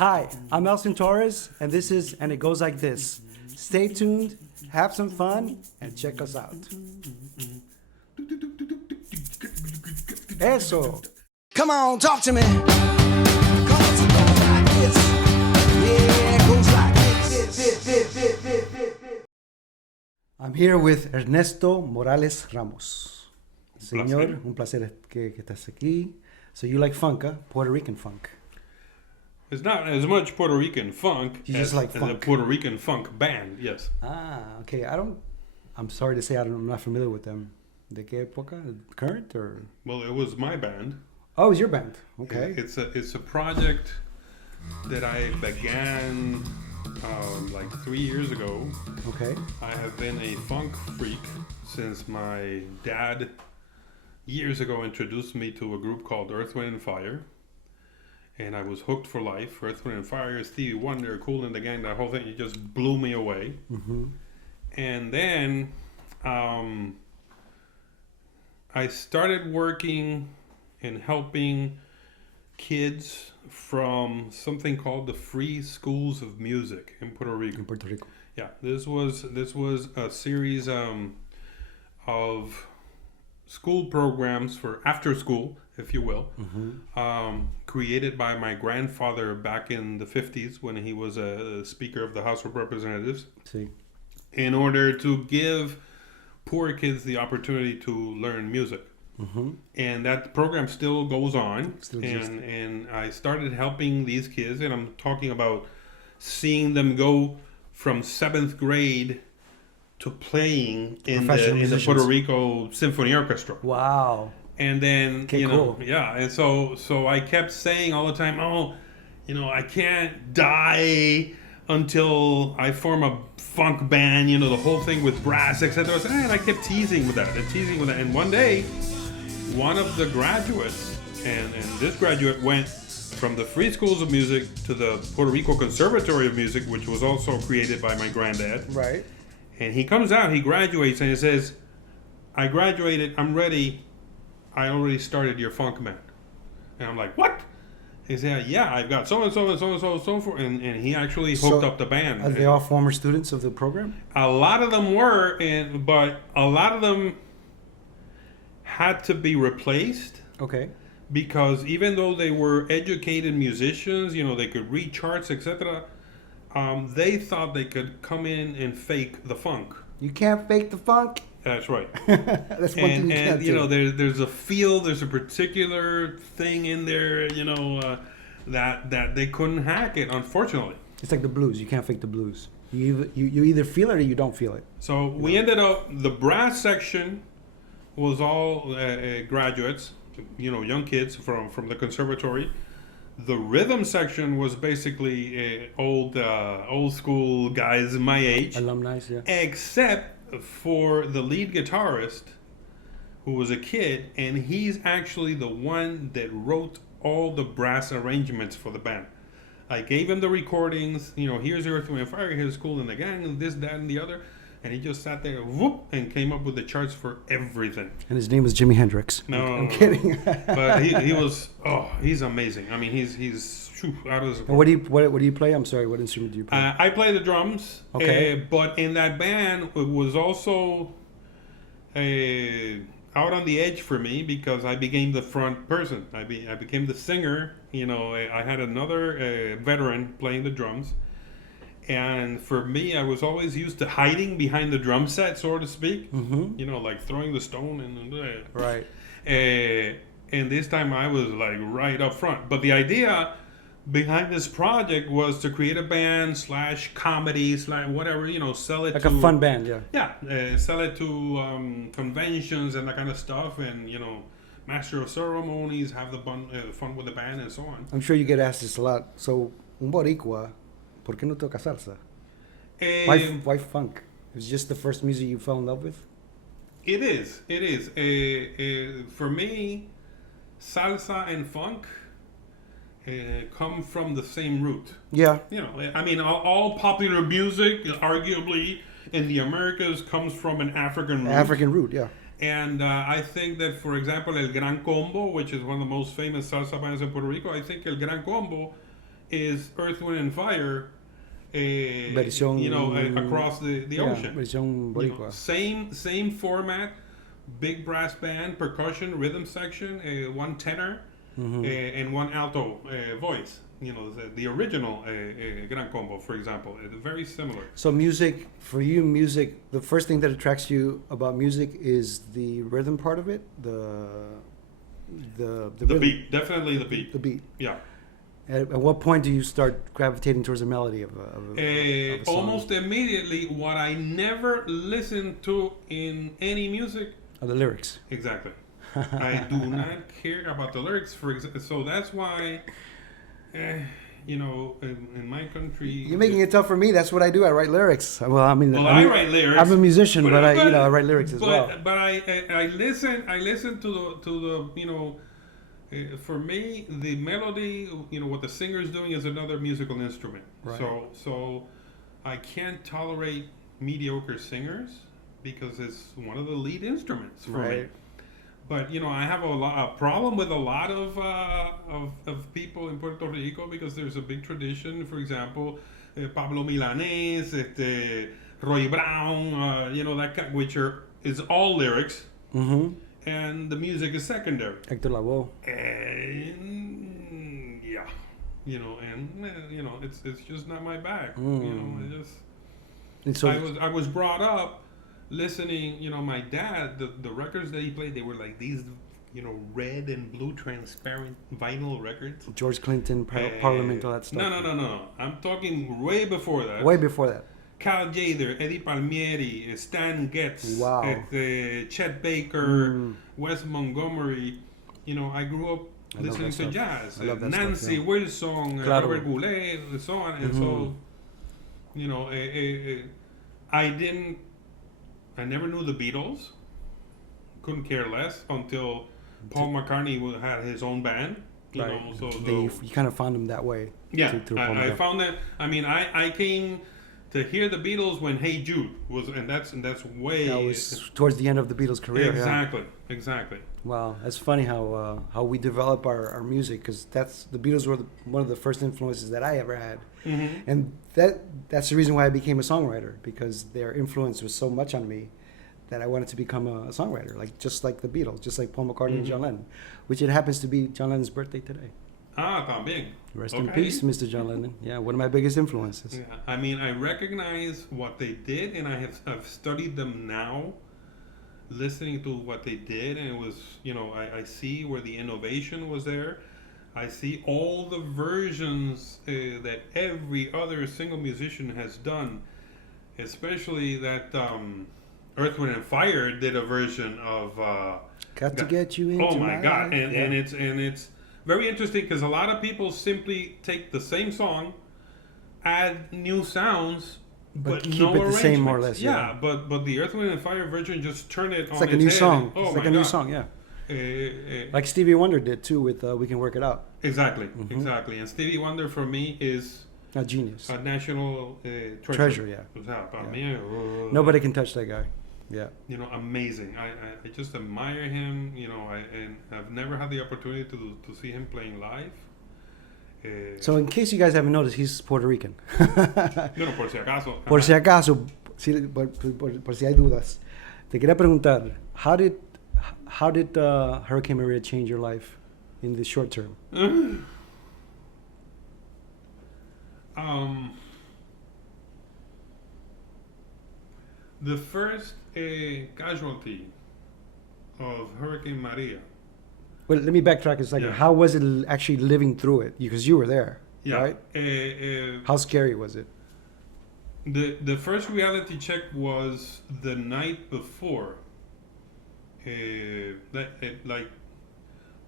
Hi, I'm Elsten and this is And It Goes Like This. Stay tuned, have some fun, and check us out. Eso. Come on, talk to me. Cause it goes like this. Yeah, it goes like this. I'm here with Ernesto Morales Ramos. Señor, un placer que estás aquí. So you like funk, huh? Puerto Rican funk. It's not as much Puerto Rican funk as a Puerto Rican funk band, yes. Okay. I'm sorry to say I'm not familiar with them. ¿De qué época? Current or? Well, it was my band. Oh, it was your band. Okay. It's a project that I began like 3 years ago. Okay. I have been a funk freak since my dad years ago introduced me to a group called Earth, Wind and Fire. And I was hooked for life. Earth, Wind and Fire, Stevie Wonder, Kool and the Gang, that whole thing, it just blew me away. Mm-hmm. And then I started working and helping kids from something called the Free Schools of Music in Puerto Rico. In Puerto Rico. Yeah, this was a series of school programs for after school, if you will, created by my grandfather back in the 50s when he was a Speaker of the House of Representatives. See. In order to give poor kids the opportunity to learn music. Mm-hmm. And that program still goes on. Still exists. And I started helping these kids, and I'm talking about seeing them go from 7th grade to playing in the Puerto Rico Symphony Orchestra. Wow. And then, cool. Yeah. And so I kept saying all the time, I can't die until I form a funk band, the whole thing with brass, etc. And I kept teasing with that. And one day, one of the graduates, and this graduate went from the Free Schools of Music to the Puerto Rico Conservatory of Music, which was also created by my granddad. Right. And he comes out, he graduates, and he says, I graduated, I'm ready, I already started your funk band. And I'm like, what? He said, yeah, I've got so-and-so and so-and-so and so forth. And he actually hooked up the band. Are they all former students of the program? A lot of them were, but a lot of them had to be replaced. Okay. Because even though they were educated musicians, they could read charts, etc., they thought they could come in and fake the funk. You can't fake the funk? That's right. That's one thing you can't do. There's a feel, there's a particular thing in there, that they couldn't hack it, unfortunately. It's like the blues. You can't fake the blues. You either feel it or you don't feel it. So we ended up, the brass section was all graduates, young kids from the conservatory. The rhythm section was basically old school guys my age. Alumni, yeah. Except for the lead guitarist, who was a kid, and he's actually the one that wrote all the brass arrangements for the band. I gave him the recordings, here's Earth, Wind and Fire, here's Kool and the Gang, and this, that, and the other. And he just sat there, whoop, and came up with the charts for everything. And his name was Jimi Hendrix. No, I'm kidding. But he was, he's amazing. I mean, he's out of his. What do you play? I'm sorry, what instrument do you play? I play the drums. Okay. But in that band, it was also out on the edge for me because I became the front person. I became the singer. I had another veteran playing the drums. And for me, I was always used to hiding behind the drum set, so to speak. Mm-hmm. Like throwing the stone and right. And this time I was like right up front. But the idea behind this project was to create a band / comedy / whatever, sell it like to... a fun band, yeah. Yeah, sell it to conventions and that kind of stuff. And, master of ceremonies, have the fun with the band and so on. I'm sure you get asked this a lot. So, un boricua, ¿por qué no toca salsa? Why funk? It was just the first music you fell in love with? It is. For me, salsa and funk come from the same root. Yeah. I mean, all popular music, arguably, in the Americas comes from an African root. African root, yeah. And I think that, for example, El Gran Combo, which is one of the most famous salsa bands in Puerto Rico, I think El Gran Combo is Earth, Wind and Fire. Versión, Across the ocean. Versión boricua. Same format, big brass band, percussion, rhythm section, one tenor, and one alto voice. The original Gran Combo, for example, very similar. So music, for you, the first thing that attracts you about music is the rhythm part of it, the rhythm, beat, definitely the beat. The beat. Yeah. At what point do you start gravitating towards the melody of a song? Almost immediately. What I never listened to in any music. The lyrics. Exactly. I do not care about the lyrics. So that's why, in my country. You're making it tough for me. That's what I do. I write lyrics. Well, I write lyrics. I'm a musician, but I write lyrics as well. But I listen. I listen to the. For me, the melody, what the singer's doing is another musical instrument. Right. So I can't tolerate mediocre singers because it's one of the lead instruments for me. But I have a problem with a lot of people in Puerto Rico because there's a big tradition. For example, Pablo Milanés, Roy Brown, that which is all lyrics. Mm-hmm. And the music is secondary. Héctor Lavoe. And it's just not my bag. I was brought up listening. My dad, the records that he played, they were like these, red and blue transparent vinyl records. George Clinton, Parliament, all that stuff. No. I'm talking way before that. Way before that. Cal Jader, Eddie Palmieri, Stan Getz, wow. Chet Baker, Wes Montgomery. I grew up listening to jazz. Nancy Wilson, claro. Robert Goulet, and so on. And so, I never knew the Beatles. Couldn't care less until Paul McCartney had his own band. You kind of found him that way. Yeah, I found that. I came to hear the Beatles when Hey Jude was, and that's way. That was towards the end of the Beatles' career. Exactly. Wow, that's funny how we develop our music, because the Beatles were one of the first influences that I ever had, and that's the reason why I became a songwriter, because their influence was so much on me that I wanted to become a songwriter, just like the Beatles, just like Paul McCartney and John Lennon, which it happens to be John Lennon's birthday today. También. Rest in peace, Mr. John Lennon. Yeah, one of my biggest influences. Yeah. I recognize what they did, and I've studied them now, listening to what they did, and it was, I see where the innovation was there. I see all the versions that every other single musician has done, especially that Earth, Wind and Fire did a version of Got to Get You Into Oh my God, life. and it's very interesting because a lot of people simply take the same song, add new sounds, but keep no it the same, more or arrangements. less. Yeah, but the Earth, Wind and Fire version just turn it on it's like a its new head. song. Oh It's my like a new God. song, yeah. Like Stevie Wonder did too with We Can Work It Out. Exactly. And Stevie Wonder for me is A genius. a national Treasure, yeah. O sea, para mí, Nobody can touch that guy. Yeah. Amazing. I just admire him. And I've never had the opportunity to see him playing live. So in case you guys haven't noticed, he's Puerto Rican. Por si acaso. Por si acaso, por si hay dudas. Te quería preguntar, how did Hurricane Maria change your life in the short term? The first casualty of Hurricane Maria. Well, let me backtrack a second. Yeah. How was it actually living through it? Because you were there, right? How scary was it? The first reality check was the night before. Like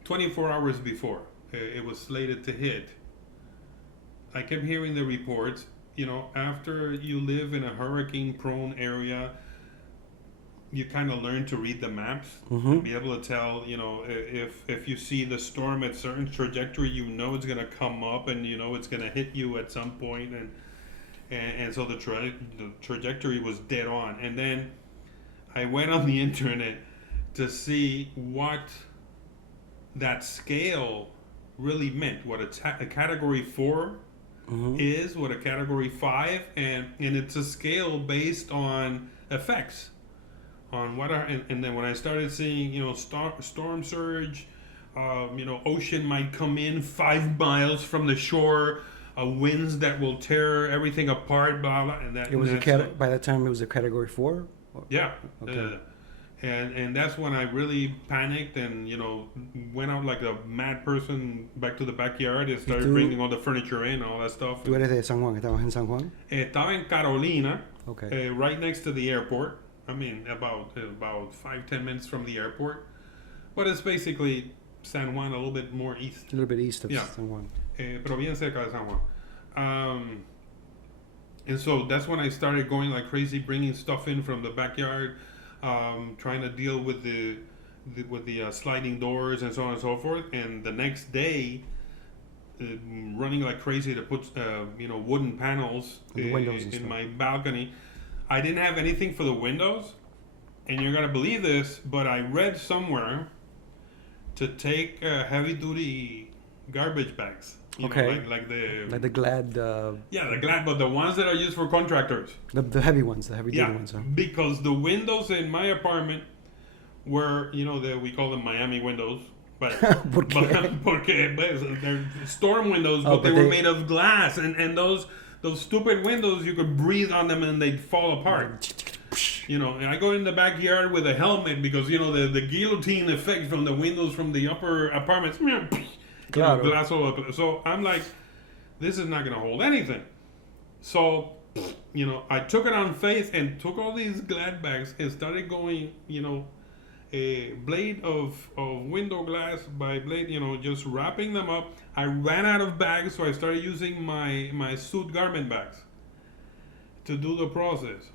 24 hours before it was slated to hit. I kept hearing the reports. After you live in a hurricane-prone area, you kind of learn to read the maps and be able to tell, if you see the storm at certain trajectory, it's going to come up and it's going to hit you at some point, and so the trajectory was dead on. And then I went on the internet to see what that scale really meant, what a category 4 is with a category 5, and it's a scale based on effects. On what are, and then when I started seeing, storm surge, ocean might come in 5 miles from the shore, winds that will tear everything apart, blah blah, and that It was and by that time it was a category 4. yeah, Okay. and that's when I really panicked and went out like a mad person back to the backyard and started bringing all the furniture in, all that stuff. ¿Tú eres de San Juan? ¿Estabas en San Juan? Estaba en Carolina, Okay. right next to the airport. I mean, about 5-10 minutes from the airport, but it's basically San Juan, a little bit more east. A little bit east of Yeah. San Juan. Pero bien cerca de San Juan. And so that's when I started going like crazy, bringing stuff in from the backyard, trying to deal with the sliding doors and so on and so forth. And the next day, running like crazy to put wooden panels The windows and in stuff. my balcony. I didn't have anything for the windows, and you're gonna believe this, but I read somewhere to take heavy duty garbage bags. Okay. Like the Like the Glad, the Glad, but the ones that are used for contractors. the heavy ones, the heavy duty Yeah, ones. Huh? because the windows in my apartment were, we call them Miami windows, but ¿Por qué? porque they're storm windows, Oh, but they were made of glass, and those stupid windows, you could breathe on them and they'd fall apart. And I go in the backyard with a helmet because the guillotine effect from the windows from the upper apartments. Claro. Glass all up. So I'm like, this is not gonna hold anything. So I took it on faith and took all these Glad bags and started going, a blade of window glass by blade, just wrapping them up. I ran out of bags, so I started using my suit garment bags to do the process.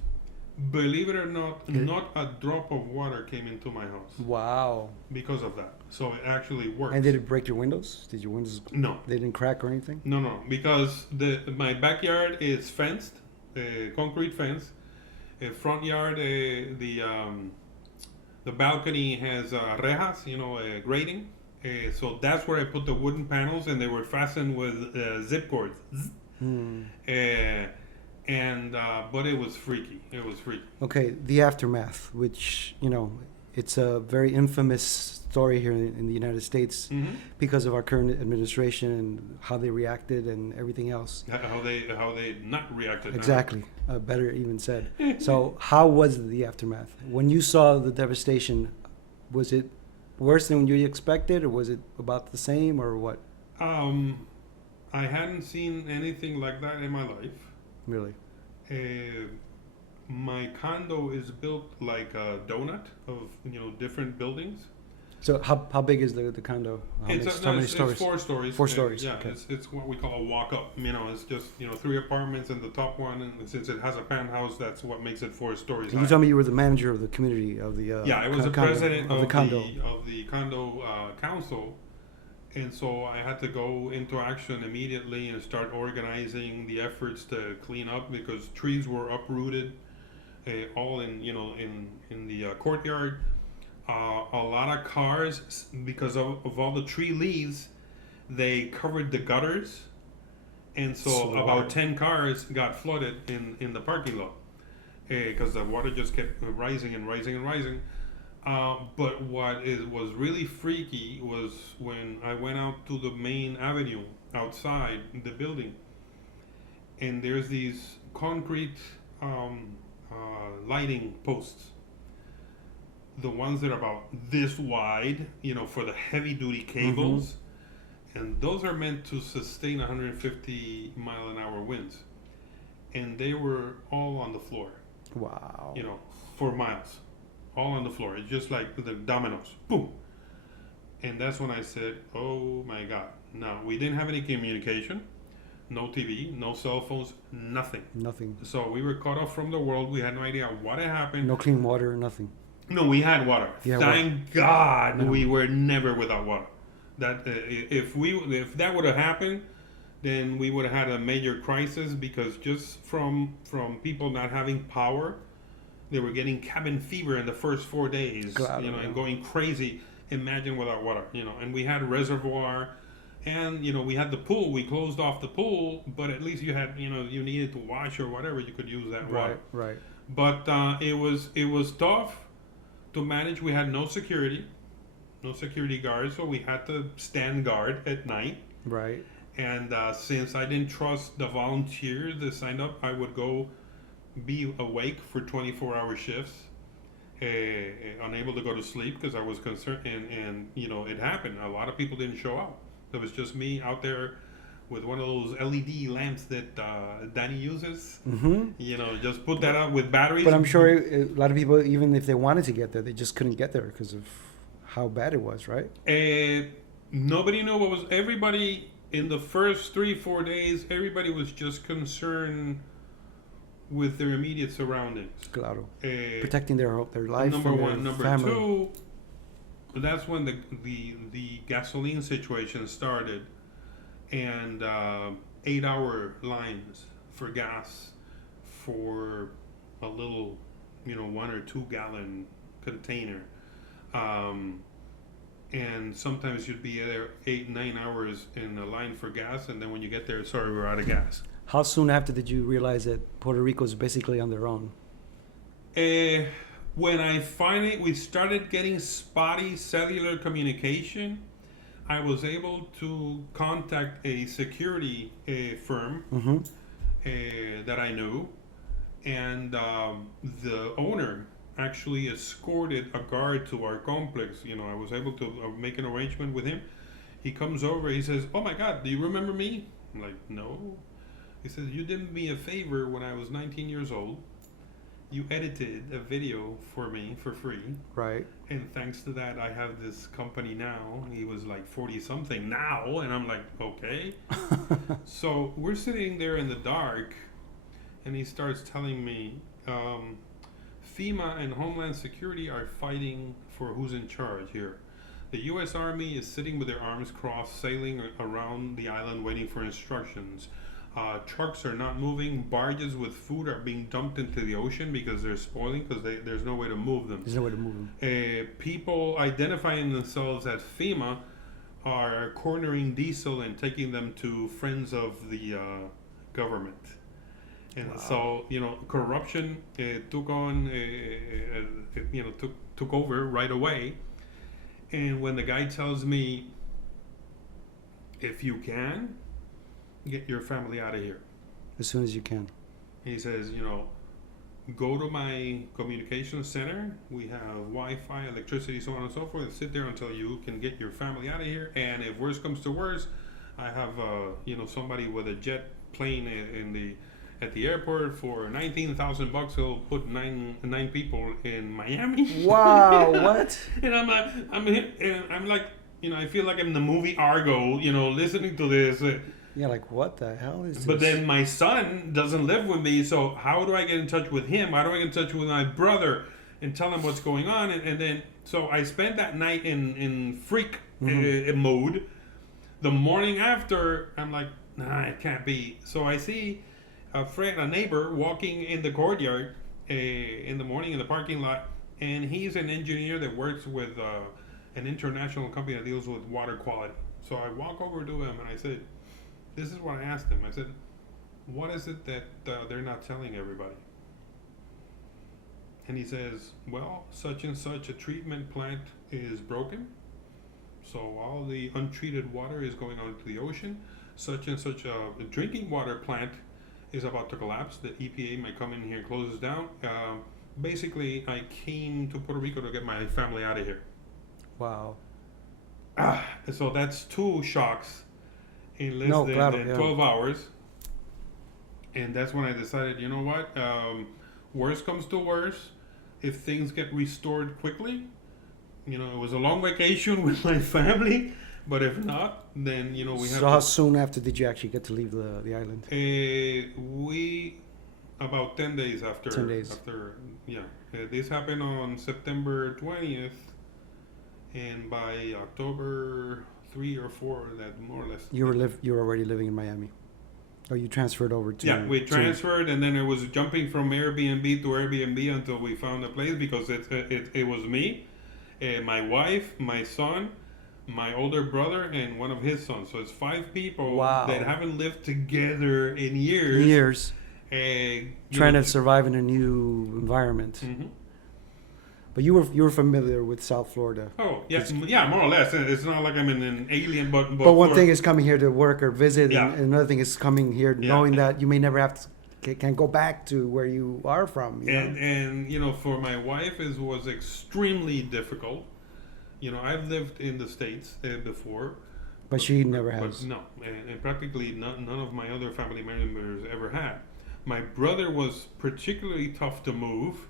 Believe it or not, not a drop of water came into my house Wow. because of that. So it actually worked. And did it break your windows? Did your windows? No. They didn't crack or anything? No, because my backyard is fenced, concrete fence. Front yard, the balcony has rejas, grating. So that's where I put the wooden panels, and they were fastened with zip cords. But it was freaky. It was freaky. Okay, the aftermath, which, it's a very infamous story here in the United States because of our current administration and how they reacted and everything else. How they not reacted. Exactly. Better even said. So how was the aftermath? When you saw the devastation, was it worse than you expected, or was it about the same, or what? I hadn't seen anything like that in my life. Really? My condo is built like a donut of different buildings. So how big is the condo? How many It's stories? 4 stories. 4 stories. Yeah, Okay. it's what we call a walk up. It's just 3 apartments and the top one, and since it has a penthouse, that's what makes it 4 stories. And you told me you were the manager of the community of the yeah, I was the condo, president of the condo. of the condo council, and so I had to go into action immediately and start organizing the efforts to clean up because trees were uprooted, all in in the courtyard. A lot of cars, because of all the tree leaves, they covered the gutters, and so about 10 cars got flooded in the parking lot because the water just kept rising and rising and rising. But what was really freaky was when I went out to the main avenue outside the building, and there's these concrete lighting posts. The ones that are about this wide, for the heavy duty cables, and those are meant to sustain 150 mile an hour winds, and they were all on the floor. Wow. For miles, all on the floor. It's just like the dominoes, boom. And that's when I said, "Oh my God!" Now we didn't have any communication, no TV, no cell phones, nothing. Nothing. So we were cut off from the world. We had no idea what had happened. No clean water, nothing. No, we had water. Thank God we were never without water. That if that would have happened, then we would have had a major crisis because just from people not having power, they were getting cabin fever in the first 4 days, Claro, and going crazy. Imagine without water, and we had a reservoir, And we had the pool. We closed off the pool, but at least you had you needed to wash or whatever. You could use that water. Right. But it was tough to manage. We had no security guards, so we had to stand guard at night. Right. And since I didn't trust the volunteers that signed up, I would go be awake for 24-hour shifts, unable to go to sleep because I was concerned. And it happened. A lot of people didn't show up. It was just me out there with one of those LED lamps that Danny uses. Mm-hmm. Just put that out with batteries. But I'm sure a lot of people, even if they wanted to get there, they just couldn't get there because of how bad it was, right? Nobody knew what was. Everybody in the first 3-4 days, everybody was just concerned with their immediate surroundings. Claro. Protecting their life. Number and one. their Number family. two. That's when the gasoline situation started, and 8-hour lines for gas for a little, 1 or 2 gallon container. And sometimes you'd be there 8-9 hours in the line for gas, and then when you get there, sorry, we're out of gas. How soon after did you realize that Puerto Rico is basically on their own? When we started getting spotty cellular communication, I was able to contact a security firm that I knew, and the owner actually escorted a guard to our complex. I was able to make an arrangement with him. He comes over, he says, "Oh my God, do you remember me?" I'm like, "No." He says, "You did me a favor when I was 19 years old. You edited a video for me for free. Right. And thanks to that, I have this company now." He was like 40 something now. And I'm like, okay. So we're sitting there in the dark, and he starts telling me, FEMA and Homeland Security are fighting for who's in charge here. The U.S. Army is sitting with their arms crossed, sailing around the island waiting for instructions. Trucks are not moving. Barges with food are being dumped into the ocean because they're spoiling because there's no way to move them. There's no way to move them. People identifying themselves as FEMA are cornering diesel and taking them to friends of the government. And so, corruption took on, took over right away. And when the guy tells me, if you can, get your family out of here. As soon as you can. He says, go to my communications center. We have Wi-Fi, electricity, so on and so forth. Sit there until you can get your family out of here. And if worse comes to worse, I have, somebody with a jet plane at the airport for $19,000. He'll put nine people in Miami. Wow, what? And I'm like, I feel like I'm in the movie Argo, listening to this. Yeah, like what the hell is this? But then my son doesn't live with me, so how do I get in touch with him? How do I get in touch with my brother and tell him what's going on? And then, so I spent that night in freak mode. The morning after, I'm like, nah, it can't be. So I see a neighbor walking in the courtyard in the morning in the parking lot, and he's an engineer that works with an international company that deals with water quality. So I walk over to him and I said, this is what I asked him. I said, what is it that they're not telling everybody? And he says, well, such and such a treatment plant is broken. So all the untreated water is going out into the ocean. Such and such a drinking water plant is about to collapse. The EPA might come in here and close us down. Basically, I came to Puerto Rico to get my family out of here. Wow. So that's 2 shocks in less than 12 hours. And that's when I decided, you know what? Worst comes to worst. If things get restored quickly, it was a long vacation with my family. But if not, then, we have So how soon after did you actually get to leave the island? About 10 days after. 10 days. This happened on September 20th. And by October 3 or 4, that more or less. You were already living in Miami. Or you transferred over to... Yeah, we transferred, and then it was jumping from Airbnb to Airbnb until we found a place, because it was me, my wife, my son, my older brother, and one of his sons. So it's 5 people Wow. that haven't lived together in years. Years. You Trying know, to survive in a new environment. Mhm. But you were familiar with South Florida. Oh, yeah, more or less. It's not like I'm an alien, but But one thing is coming here to work or visit, Yeah. and another thing is coming here Yeah. knowing that you may never have to can't go back to where you are from. You know? And you know, for my wife, it was extremely difficult. You know, I've lived in the States before, But she never but has. no, and practically none of my other family members ever had. My brother was particularly tough to move.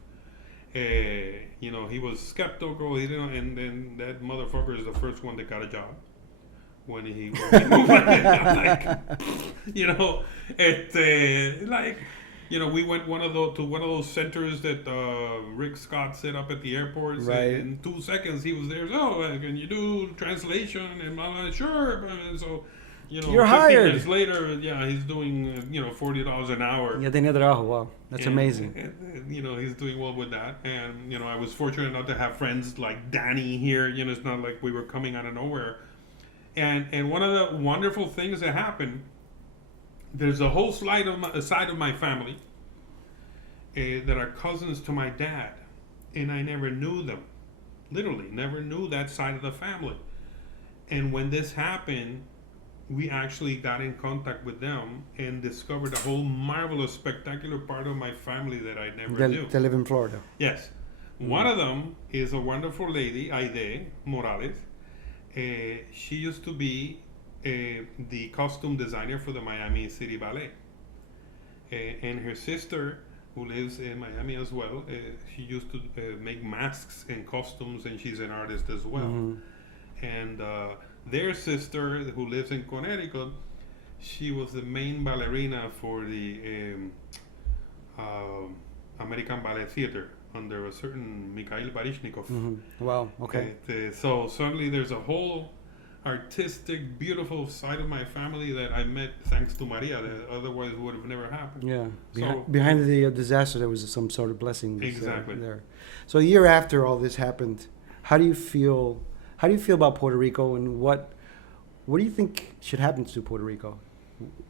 You know, he was skeptical. He didn't, and then that motherfucker is the first one that got a job when he moved. I'm like, you know, like, you know, we went to one of those centers that Rick Scott set up at the airports. Right. And in 2 seconds he was there. So can you do translation? And blah, blah, sure. And so, you know, You're 15 hired. minutes later, yeah, he's doing you know, $40 an hour. Ya tenía trabajo. Wow, that's And, amazing. you know, he's doing well with that. And, you know, I was fortunate enough to have friends like Danny here. You know, it's not like we were coming out of nowhere. And one of the wonderful things that happened, there's a whole side of my family that are cousins to my dad. And I never knew them. Literally, never knew that side of the family. And when this happened, we actually got in contact with them and discovered a whole marvelous, spectacular part of my family that I never knew. They live in Florida. Yes. One of them is a wonderful lady, Ernesto Morales. She used to be the costume designer for the Miami City Ballet. And her sister, who lives in Miami as well, she used to make masks and costumes, and she's an artist as well. Mm-hmm. And their sister, who lives in Connecticut, she was the main ballerina for the American Ballet Theater under a certain Mikhail Baryshnikov. Mm-hmm. Wow. Okay. So suddenly there's a whole artistic, beautiful side of my family that I met thanks to Maria that otherwise would have never happened. Yeah. So- Behind the disaster, there was some sort of blessing. Exactly. There. So a year after all this happened, how do you feel? How do you feel about Puerto Rico, and what do you think should happen to Puerto Rico?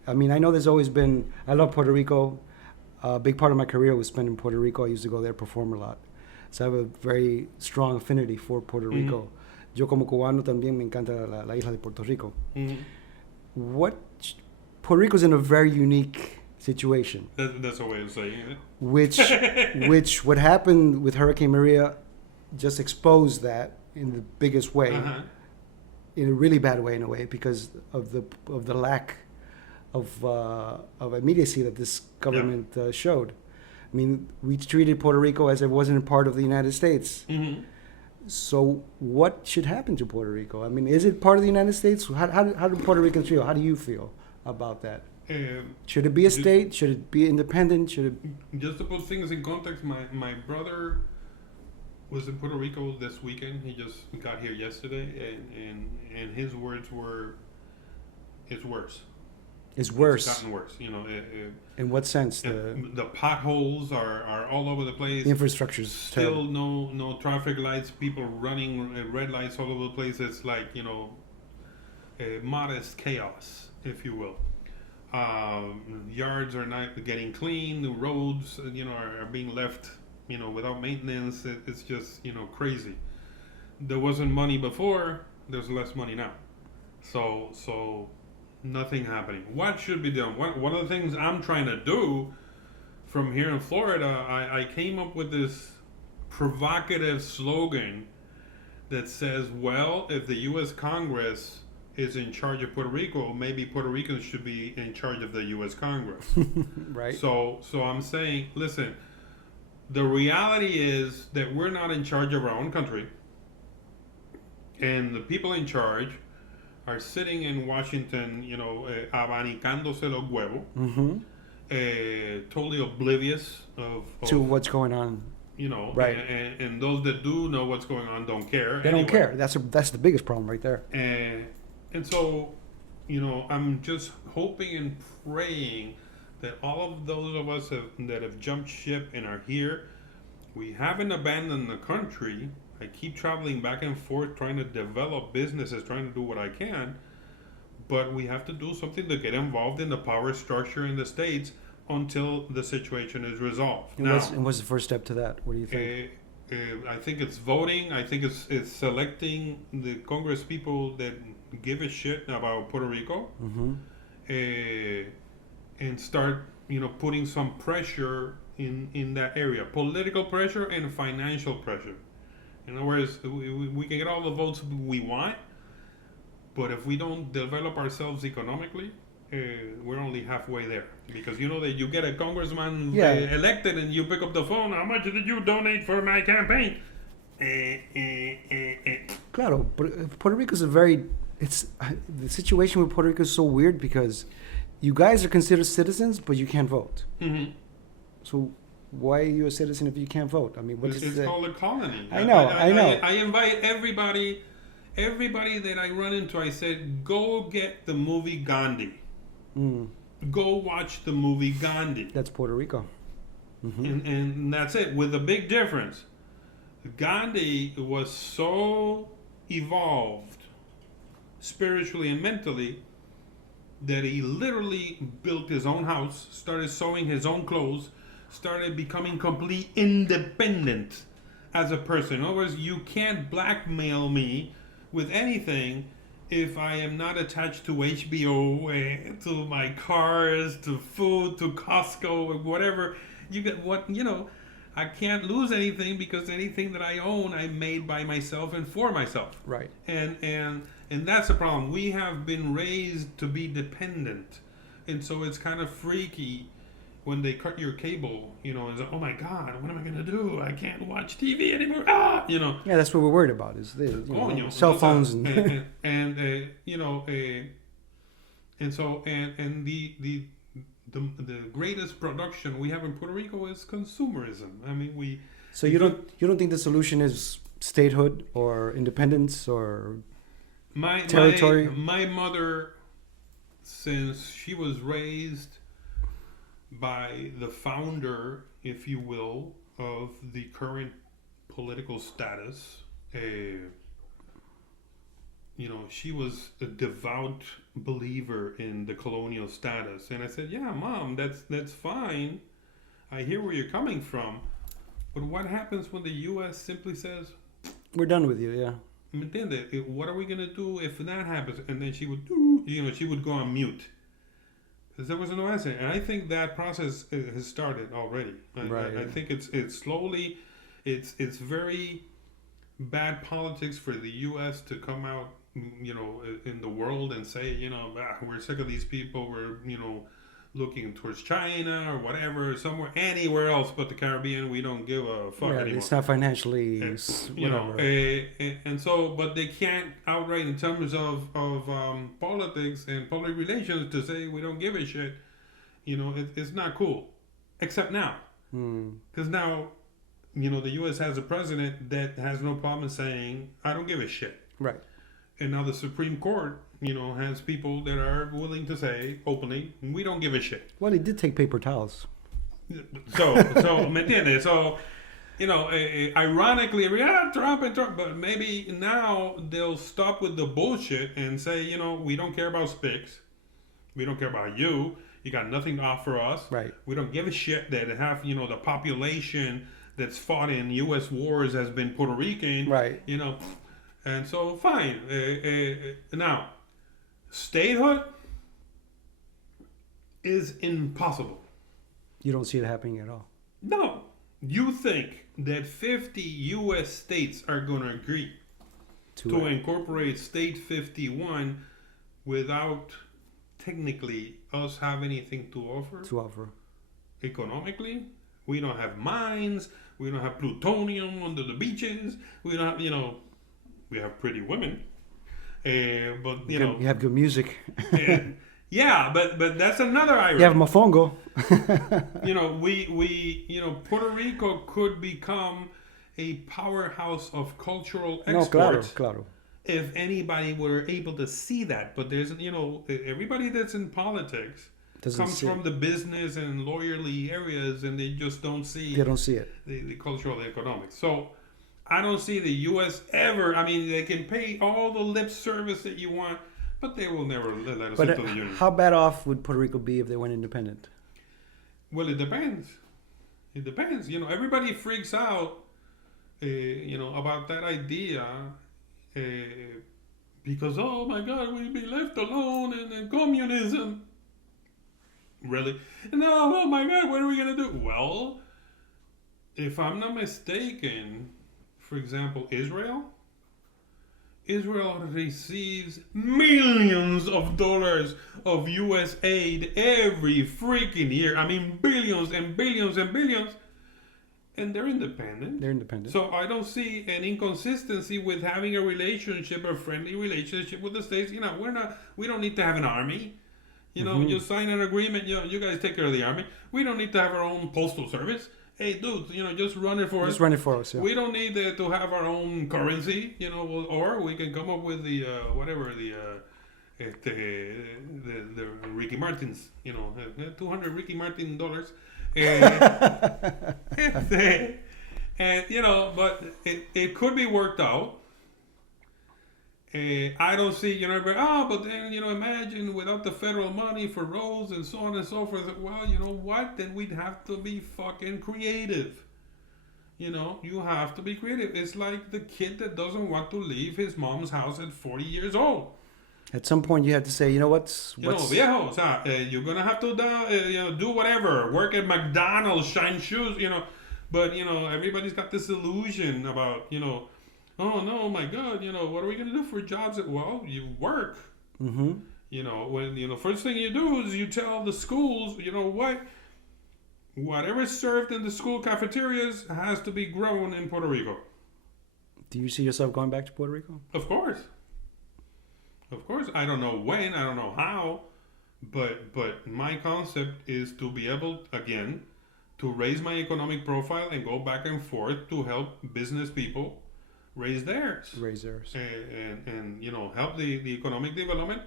I mean, I know there's always been. I love Puerto Rico. A big part of my career was spent in Puerto Rico. I used to go there, perform a lot. So I have a very strong affinity for Puerto Mm-hmm. Rico. Yo como cubano también me encanta la isla de Puerto Rico. Mhm. Puerto Rico's in a very unique situation, That's a way of saying it. which what happened with Hurricane Maria just exposed that in the biggest way, Uh-huh. in a really bad way in a way, because of the lack of immediacy that this government showed. I mean, we treated Puerto Rico as it wasn't a part of the United States. Mm-hmm. So what should happen to Puerto Rico? I mean, is it part of the United States? How do Puerto Ricans feel? How do you feel about that? Should it be a state? Should it be independent? Should it? Just to put things in context, my brother was in Puerto Rico this weekend. He just got here yesterday, and his words were, "It's worse. Is worse. It's gotten worse." You know, In what sense? the potholes are all over the place. The infrastructure's Still terrible. no traffic lights. People running red lights all over the place. It's like, you know, modest chaos, if you will. Yards are not getting clean. The roads, you know, are being left, you know, without maintenance. It's just, you know, crazy. There wasn't money before. There's less money now. So nothing happening. What should be done? One of the things I'm trying to do from here in Florida, I came up with this provocative slogan that says, well, if the U.S. Congress is in charge of Puerto Rico, maybe Puerto Ricans should be in charge of the U.S. Congress. Right. So I'm saying, listen, the reality is that we're not in charge of our own country, and the people in charge are sitting in Washington, you know, abanicándose los huevos, Mm-hmm. totally oblivious of To what's going on. you know, Right. and those that do know what's going on don't care. They anyway. don't care. That's the biggest problem right there. And so, you know, I'm just hoping and praying that all of those of us that have jumped ship and are here, we haven't abandoned the country. I keep traveling back and forth, trying to develop businesses, trying to do what I can. But we have to do something to get involved in the power structure in the States until the situation is resolved. And what's the first step to that? What do you think? I think it's voting. I think it's selecting the Congress people that give a shit about Puerto Rico, and start, putting some pressure in that area, political pressure and financial pressure. In other words, we can get all the votes we want, but if we don't develop ourselves economically, we're only halfway there. Because you know that you get a congressman elected and you pick up the phone, how much did you donate for my campaign? Claro, Puerto Rico is the situation with Puerto Rico is so weird because you guys are considered citizens, but you can't vote. Mm-hmm. So why are you a citizen if you can't vote? I mean, it's called a colony. I know. I invite everybody that I run into, I said, go get the movie Gandhi. Mm. Go watch the movie Gandhi. That's Puerto Rico. Mm-hmm. And that's it, with a big difference. Gandhi was so evolved spiritually and mentally that he literally built his own house, started sewing his own clothes, started becoming completely independent as a person. In other words, you can't blackmail me with anything if I am not attached to HBO, to my cars, to food, to Costco, whatever. I can't lose anything because anything that I own, I made by myself and for myself. Right. And that's the problem. We have been raised to be dependent. And so it's kind of freaky when they cut your cable, and say, oh my God, what am I going to do? I can't watch TV anymore. Yeah, that's what we're worried about is cell phones and the greatest production we have in Puerto Rico is consumerism. I mean, So you don't think the solution is statehood or independence or territory? My mother, since she was raised by the founder, if you will, of the current political status, she was a devout believer in the colonial status. And I said, yeah, Mom, that's fine. I hear where you're coming from. But what happens when the U.S. simply says, we're done with you, yeah. What are we going to do if that happens? And then she would, she would go on mute. Because there was no answer. And I think that process has started already. I think it's slowly, it's very bad politics for the U.S. to come out, in the world and say, we're sick of these people. We're, looking towards China or whatever, anywhere else but the Caribbean. We don't give a fuck anymore. It's not financially, and so, but they can't outright in terms of politics and public relations to say we don't give a shit. It's not cool, except now, because now, the U.S. has a president that has no problem saying I don't give a shit. Right. And now the Supreme Court, has people that are willing to say openly, we don't give a shit. Well, he did take paper towels. So, ¿me entiendes? So, ironically, Trump, but maybe now they'll stop with the bullshit and say, we don't care about SPICs. We don't care about you. You got nothing to offer us. Right. We don't give a shit that half, the population that's fought in U.S. wars has been Puerto Rican. Right. And so, fine. Now, statehood is impossible. You don't see it happening at all? No. You think that 50 U.S. states are going to agree to incorporate State 51 without technically us have anything to offer? Economically? We don't have mines. We don't have plutonium under the beaches. We don't have, we have pretty women, but you have good music. Yeah, but that's another irony. You have mofongo. We Puerto Rico could become a powerhouse of cultural exports. No, claro. If anybody were able to see that, but there's everybody that's in politics comes from the business and lawyerly areas, and they just don't see. They don't see it. The cultural economics. So. I don't see the U.S. ever. I mean, they can pay all the lip service that you want, but they will never let us But into the union. how bad off would Puerto Rico be if they went independent? Well, it depends. It depends. You know, everybody freaks out, you know, about that idea because, oh my God, we'll be left alone in communism. Really? No, oh my God, what are we going to do? Well, if I'm not mistaken, for example, Israel receives millions of dollars of U.S. aid every freaking year. I mean, billions and billions and billions. And they're independent. They're independent. So I don't see an inconsistency with having a relationship, a friendly relationship with the states. You know, we don't need to have an army. You know, you sign an agreement, you know, you guys take care of the army. We don't need to have our own postal service. Hey, dudes, you know, just run it for us. Just run it for us, yeah. We don't need to have our own currency, you know, or we can come up with the, the Ricky Martins, you know, 200 Ricky Martin dollars. And, you know, but it could be worked out. I don't see, you know, but then, you know, imagine without the federal money for roads and so on and so forth. Well, you know what? Then we'd have to be fucking creative. You know, you have to be creative. It's like the kid that doesn't want to leave his mom's house at 40 years old. At some point, you have to say, you know what's You know, viejo, o sea, you're gonna have to you know, do whatever, work at McDonald's, shine shoes, you know. But you know, everybody's got this illusion about, you know, oh no, my God, you know, what are we gonna do for jobs? Well, you work. Mm-hmm. You know, when you know, first thing you do is you tell the schools, you know what, whatever is served in the school cafeterias has to be grown in Puerto Rico. Do you see yourself going back to Puerto Rico? Of course. Of course, I don't know when, I don't know how, but my concept is to be able, again, to raise my economic profile and go back and forth to help business people raise theirs. And you know, help the economic development.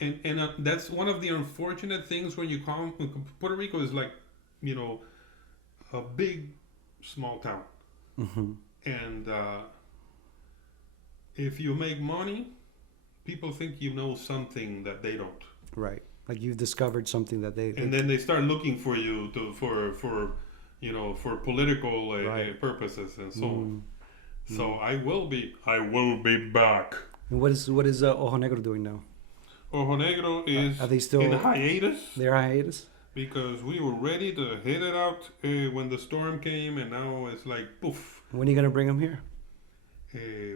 And that's one of the unfortunate things when you come, Puerto Rico is like, you know, a big, small town. Mm-hmm. And if you make money, people think you know something that they don't. Right. Like you've discovered something that they... And then they start looking for you for you know, for political purposes and so on. So I will be back. And what is Ojo Negro doing now? Ojo Negro is Are they still in hiatus. They're hiatus? Because we were ready to hit it out when the storm came, and now it's like poof. When are you going to bring them here?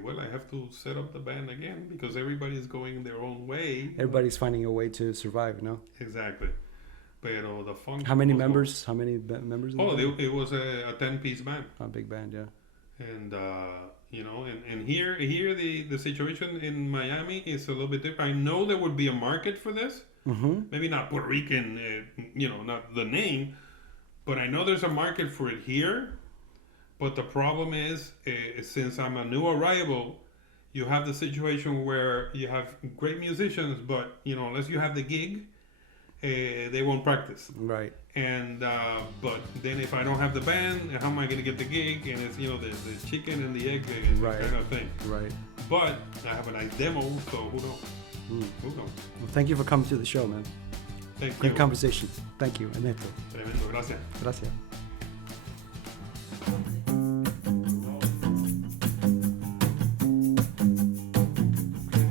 Well, I have to set up the band again because everybody's going their own way. Everybody's finding a way to survive, you know? Exactly. Pero the funk. How many members? How many members? Oh, it was a 10-piece band. A big band, yeah. And you know, and here the situation in Miami is a little bit different. I know there would be a market for this. Mm-hmm. Maybe not Puerto Rican, you know, not the name, but I know there's a market for it here. But the problem is, since I'm a new arrival, you have the situation where you have great musicians, but you know, unless you have the gig, they won't practice. Right. And but then if I don't have the band, how am I going to get the gig? And it's, you know, the chicken and the egg kind of thing. Right. But I have a nice demo, so who knows? Who knows? Well, thank you for coming to the show, man. Thank Great you. conversation. Thank you, Ernesto. Tremendo, gracias. Gracias.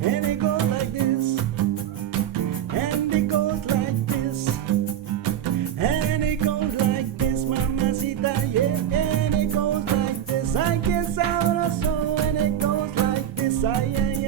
And it goes like this, and it goes like this, and it goes like this, mamacita, yeah, and it goes like this. I guess ahora so, and it goes like this, ay, ay,